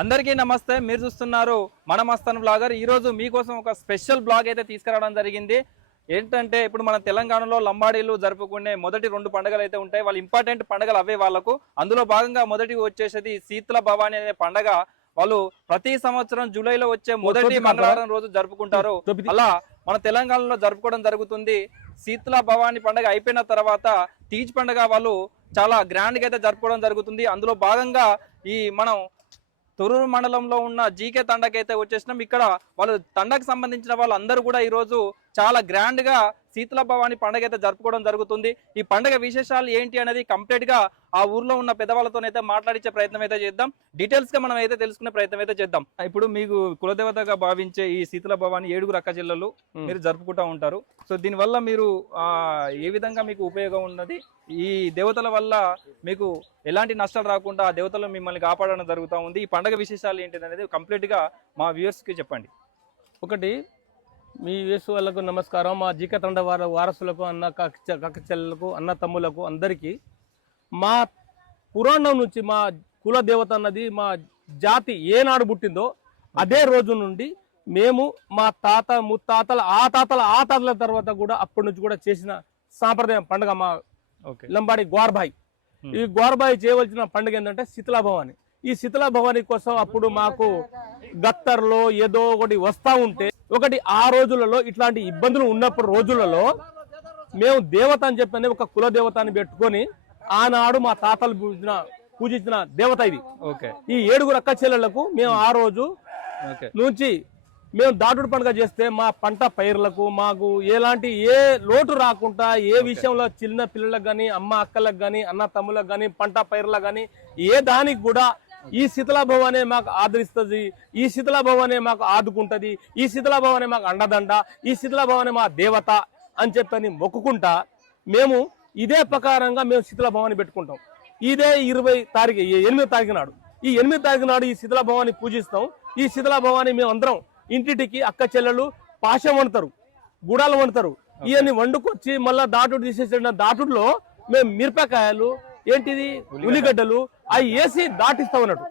అందరికీ నమస్తే. మీరు చూస్తున్నారు మన మస్తాన్ బ్లాగర్. ఈ రోజు మీకోసం ఒక స్పెషల్ బ్లాగ్ అయితే తీసుకురావడం జరిగింది. ఏంటంటే ఇప్పుడు మన తెలంగాణలో లంబాడీలు జరుపుకునే మొదటి రెండు పండుగలు అయితే ఉంటాయి. వాళ్ళ ఇంపార్టెంట్ పండుగలు అవే వాళ్ళకు. అందులో భాగంగా మొదటి వచ్చేసేది శీతల భవాని అనే పండగ. వాళ్ళు ప్రతి సంవత్సరం జూలైలో వచ్చే మొదటి మంగళవారం రోజు జరుపుకుంటారు. అలా మన తెలంగాణలో జరుపుకోవడం జరుగుతుంది. శీతల భవాని పండుగ అయిపోయిన తర్వాత తీజ్ పండుగ వాళ్ళు చాలా గ్రాండ్గా అయితే జరుపుకోవడం జరుగుతుంది. అందులో భాగంగా ఈ మనం తొరూరు మండలంలో ఉన్న జీకే తండకి అయితే వచ్చేసినాం. ఇక్కడ వాళ్ళు తండకు సంబంధించిన వాళ్ళందరూ కూడా ఈ రోజు చాలా గ్రాండ్గా శీతల భవాని పండుగ అయితే జరుపుకోవడం జరుగుతుంది. ఈ పండుగ విశేషాలు ఏంటి అనేది కంప్లీట్గా ఆ ఊర్లో ఉన్న పెద్దవాళ్ళతో అయితే మాట్లాడించే ప్రయత్నం అయితే చేద్దాం. డీటెయిల్స్గా మనం అయితే తెలుసుకునే ప్రయత్నం అయితే చేద్దాం. ఇప్పుడు మీకు కులదేవతగా భావించే ఈ శీతల భవాని ఏడుగురు అక్క జిల్లలు మీరు జరుపుకుంటా ఉంటారు. సో దీనివల్ల మీరు ఆ ఏ విధంగా మీకు ఉపయోగం ఉన్నది? ఈ దేవతల వల్ల మీకు ఎలాంటి నష్టాలు రాకుండా ఆ దేవతలు మిమ్మల్ని కాపాడడం జరుగుతూ ఉంది? ఈ పండగ విశేషాలు ఏంటి అనేది కంప్లీట్గా మా వ్యూవర్స్కి చెప్పండి. ఒకటి మీ వేసు వాళ్ళకు నమస్కారం. మా జీక తండ వార వారసులకు అన్న కక్క కక్క చెల్లెలకు అన్న తమ్ములకు అందరికీ మా పురాణం నుంచి మా కుల దేవత అన్నది మా జాతి ఏనాడు పుట్టిందో అదే రోజు నుండి మేము మా తాత ముత్తాతల ఆ తాతల ఆ తాతల తర్వాత కూడా అప్పటి నుంచి కూడా చేసిన సాంప్రదాయం పండుగ మా ఓకే లంబాడి గ్వార్బాయి Hmm. ఈ గ్వార్బాయి చేయవలసిన పండుగ ఏంటంటే శీతలా భవాని ఈ శీతలా భవాని కోసం అప్పుడు మాకు గత్తర్లో ఏదో ఒకటి వస్తా ఉంటే ఒకటి ఆ రోజులలో ఇట్లాంటి ఇబ్బందులు ఉన్నప్పుడు రోజులలో మేము దేవత అని చెప్పని ఒక కుల దేవత అని పెట్టుకొని ఆనాడు మా తాతలు పూజించిన పూజించిన దేవత ఇది. ఓకే. ఈ ఏడుగురు అక్క చెల్లెళ్ళకు మేము ఆ రోజు ఓకే. నుంచి మేము దాటుడు పండుగ చేస్తే మా పంట పైర్లకు మాకు ఎలాంటి ఏ లోటు రాకుండా ఏ విషయంలో చిన్న పిల్లలకు కానీ అమ్మ అక్కలకు కానీ అన్న తమ్ములకు కానీ పంట పైర్లకు కానీ ఏ దానికి కూడా ఈ శీతలాభవనే మాకు ఆదరిస్తుంది ఈ శీతలాభవనే మాకు ఆదుకుంటది ఈ శీతలాభవనే మాకు అండదండ ఈ శీతలాభవనే మా దేవత అని చెప్పని మొక్కుకుంటా మేము ఇదే ప్రకారంగా మేము శీతలాభవాన్ని పెట్టుకుంటాం. ఇదే ఇరవై తారీఖు ఎనిమిదో తారీఖు నాడు. ఈ ఎనిమిది తారీఖు నాడు ఈ శీతలాభవాన్ని పూజిస్తాం. ఈ శీతలాభవాన్ని మేము అందరం ఇంటింటికి అక్క చెల్లెలు పాశం వండుతారు గుడాలు వండుతారు. ఇవన్నీ వండుకొచ్చి మళ్ళా దాటుడు తీసేసిన దాటుడులో మేము మిరపకాయలు ఏంటిది? ఉల్లిగడ్డలు అవి వేసి దాటిస్తాం అన్నట్టు.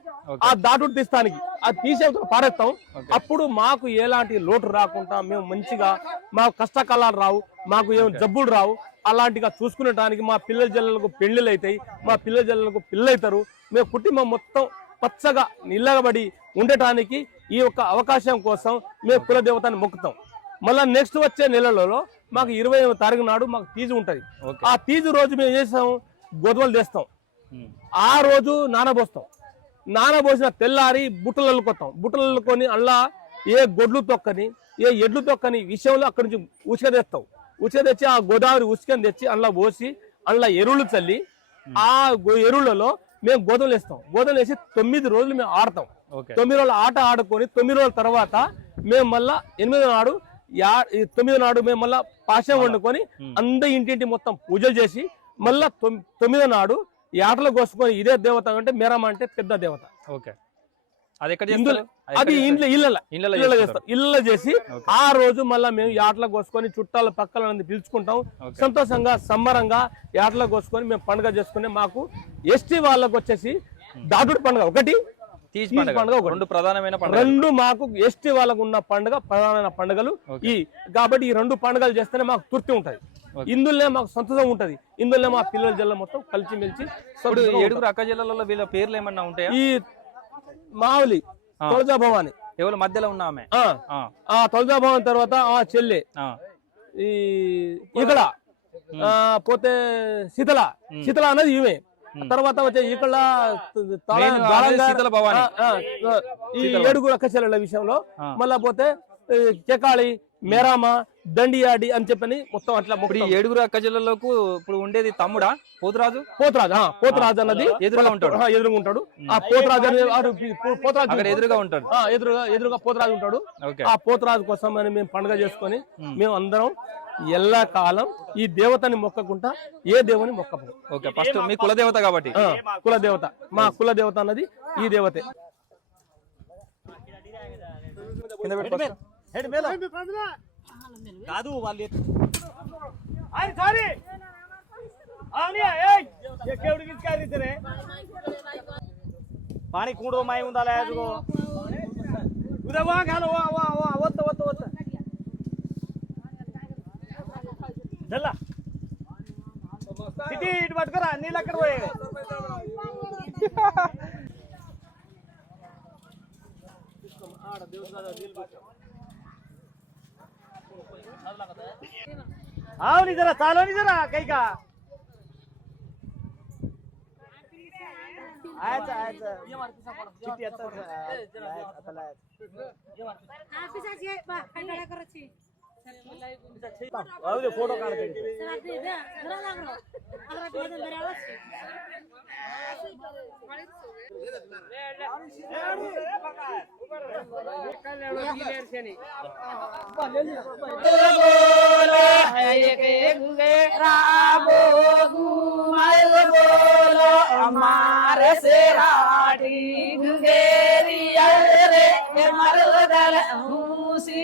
ఆ దాటుడు తీస్తానికి అది తీసే పారేస్తాం అప్పుడు మాకు ఎలాంటి లోటు రాకుండా మేము మంచిగా మాకు కష్టకాలాలు రావు మాకు ఏం జబ్బులు రావు. అలాంటిగా చూసుకునేటానికి మా పిల్లల జల్లలకు పెళ్ళిళ్ళు అవుతాయి మా పిల్లల జల్లలకు పిల్లలు అవుతారు మేము కుటుంబం మొత్తం పచ్చగా నిల్లగబడి ఉండటానికి ఈ యొక్క అవకాశం కోసం మేము కులదేవతని మొక్కుతాం. మళ్ళా నెక్స్ట్ వచ్చే నెలలో మాకు ఇరవై తారీఖు నాడు మాకు తీజు ఉంటది. ఆ తీజు రోజు మేము చేస్తాం? గోధుమలు తెస్తాం. ఆ రోజు నానబోస్తాం. నానబోసిన తెల్లారి బుట్టలు అల్లుకొస్తాం బుట్టలు అల్లుకొని అల్లా ఏ గొడ్లు తొక్కని ఏ ఎడ్లు తొక్కని విషయంలో అక్కడి నుంచి ఉసుక తెస్తాం. ఉసుక తెచ్చి ఆ గోదావరి ఉసుకని తెచ్చి అందులో పోసి అందులో ఎరువులు చల్లి ఆ ఎరువులలో మేము గోధుమలు వేస్తాం. గోధుమలు వేసి తొమ్మిది రోజులు మేము ఆడతాం. తొమ్మిది రోజులు ఆట ఆడుకొని తొమ్మిది రోజుల తర్వాత మేము మళ్ళా ఎనిమిదో నాడు యా తొమ్మిదో నాడు మేము మళ్ళా పాశం వండుకొని. అందరి ఇంటింటి మొత్తం పూజలు చేసి మళ్ళా తొమ్- తొమ్మిదో నాడు ఈ ఆటలు కోసుకొని ఇదే దేవత అంటే మెరమ అంటే పెద్ద దేవత. ఓకే. అది ఎక్కడ అది ఇంట్లో ఇళ్ళ ఇళ్ళలో. చేస్తాం ఇళ్ళలో చేసి. ఆ రోజు మళ్ళా మేము ఈ ఆటలు కోసుకొని చుట్టాల పక్కల పిలుచుకుంటాం. సంతోషంగా సంబరంగా ఈ ఆటలు కోసుకొని మేము పండుగ చేసుకుని మాకు ఎస్టీ వాళ్ళకు వచ్చేసి దాటుడు పండుగ ఒకటి పండుగ. రెండు ప్రధానమైన రెండు మాకు ఎస్టీ వాళ్ళకు ఉన్న పండుగ ప్రధానమైన పండుగలు. ఈ కాబట్టి ఈ రెండు పండుగలు చేస్తేనే మాకు తృప్తి ఉంటది. ఇందులోనే మాకు సంతోషం ఉంటది. ఇందులో మా పిల్లల జిల్ల మొత్తం కలిసి మెలిసి ఏడుగురు అక్క జిల్లాలలో వీళ్ళ పేర్లు ఏమన్నా ఉంటాయా? ఈ మావులి. తొలజా భవాని ఎవరు మధ్యలో ఉన్న ఆమె? ఆ, తొలజా భవాని తర్వాత ఆ చెల్లె ఈ ఇక్కడ పోతే శీతల శీతల అనేది ఈమె. తర్వాత వచ్చే ఇక్కడ ఈ ఏడుగురు అక్క చెల్లెల విషయంలో. మళ్ళా పోతే ఈ చెకాళి మేరామ దండియాడి అని చెప్పని మొత్తం అట్లా ఇప్పుడు. ఏడుగురు అక్క జిల్లాలకు ఇప్పుడు ఉండేది తమ్ముడా? పోతురాజు? పోతరాజు ఆ, పోతరాజు అన్నది ఎదురుగా ఉంటాడు. ఆ, ఎదురుగా ఉంటాడు. ఆ పోతరాజు అనేది పోతరాజు అక్కడ ఎదురుగా ఉంటాడు. ఆ, ఎదురుగా ఎదురుగా పోతరాజు ఉంటాడు. ఓకే. ఆ పోతరాజు కోసం అని మేము పండుగ చేసుకొని మేము అందరం ఎల్లా కాలం ఈ దేవతని మొక్కకుండా ఏ దేవుని మొక్కపోం ఓకే ఫస్ట్ మీ కులదేవత కాబట్టి. ఆ, కుల దేవత మా కుల దేవత అన్నది ఈ దేవతే. కింద పెట్టు first. కాదు వాళ్ళు ఆయన సారీ అవునా ఏయ్ ఎక్కడికి తీసుకెళ్తారే पाणी कुंडो माई उंदा लाया जुगो उदा वहाँ घालो वहाँ वहाँ वहाँ वत्त वत्त वत्त चला किती इट वाट करा नीला करवय आओ नी जरा चालो नी जरा काही का? आयचं आयचं. किती आता आता लायचं. ఆఫీసర్స్ ఏ బా కండల కరచి राहू दे फोटो काढते सर दे दे जरा लागरो अगर बदल दरे आवाज हमारे से राठी गुगेरिया रे मरदल मूसी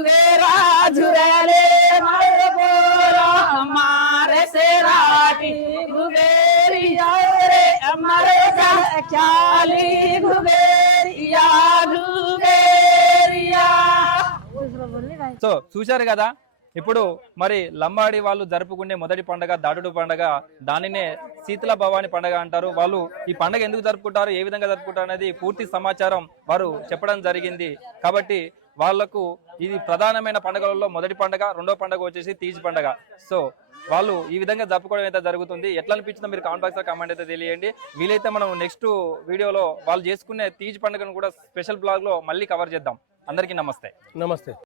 एक गुगेरा झुरले मर बोला हमारे से राटी गुगेरिया रे हमारे दल ख्याली गुगेरिया गुगेरिया సో చూశారు కదా ఇప్పుడు మరి లంబాడి వాళ్ళు జరుపుకునే మొదటి పండగ దాడుడు పండగ దానినే శీతల భవాని పండగ అంటారు వాళ్ళు ఈ పండగ ఎందుకు జరుపుకుంటారు ఏ విధంగా జరుపుకుంటారు అనేది పూర్తి సమాచారం వారు చెప్పడం జరిగింది కాబట్టి వాళ్లకు ఇది ప్రధానమైన పండుగలలో మొదటి పండగ రెండో పండగ వచ్చేసి తీజ్ పండగ. సో వాళ్ళు ఈ విధంగా జరుపుకోవడం అయితే జరుగుతుంది. ఎట్లా అనిపించిందో మీరు కామెంట్ బాక్స్లో కామెంట్ అయితే తెలియండి. వీలైతే మనం నెక్స్ట్ వీడియోలో వాళ్ళు చేసుకునే తీజ్ పండుగను కూడా స్పెషల్ బ్లాగ్లో మళ్ళీ కవర్ చేద్దాం. అందరికీ నమస్తే. నమస్తే.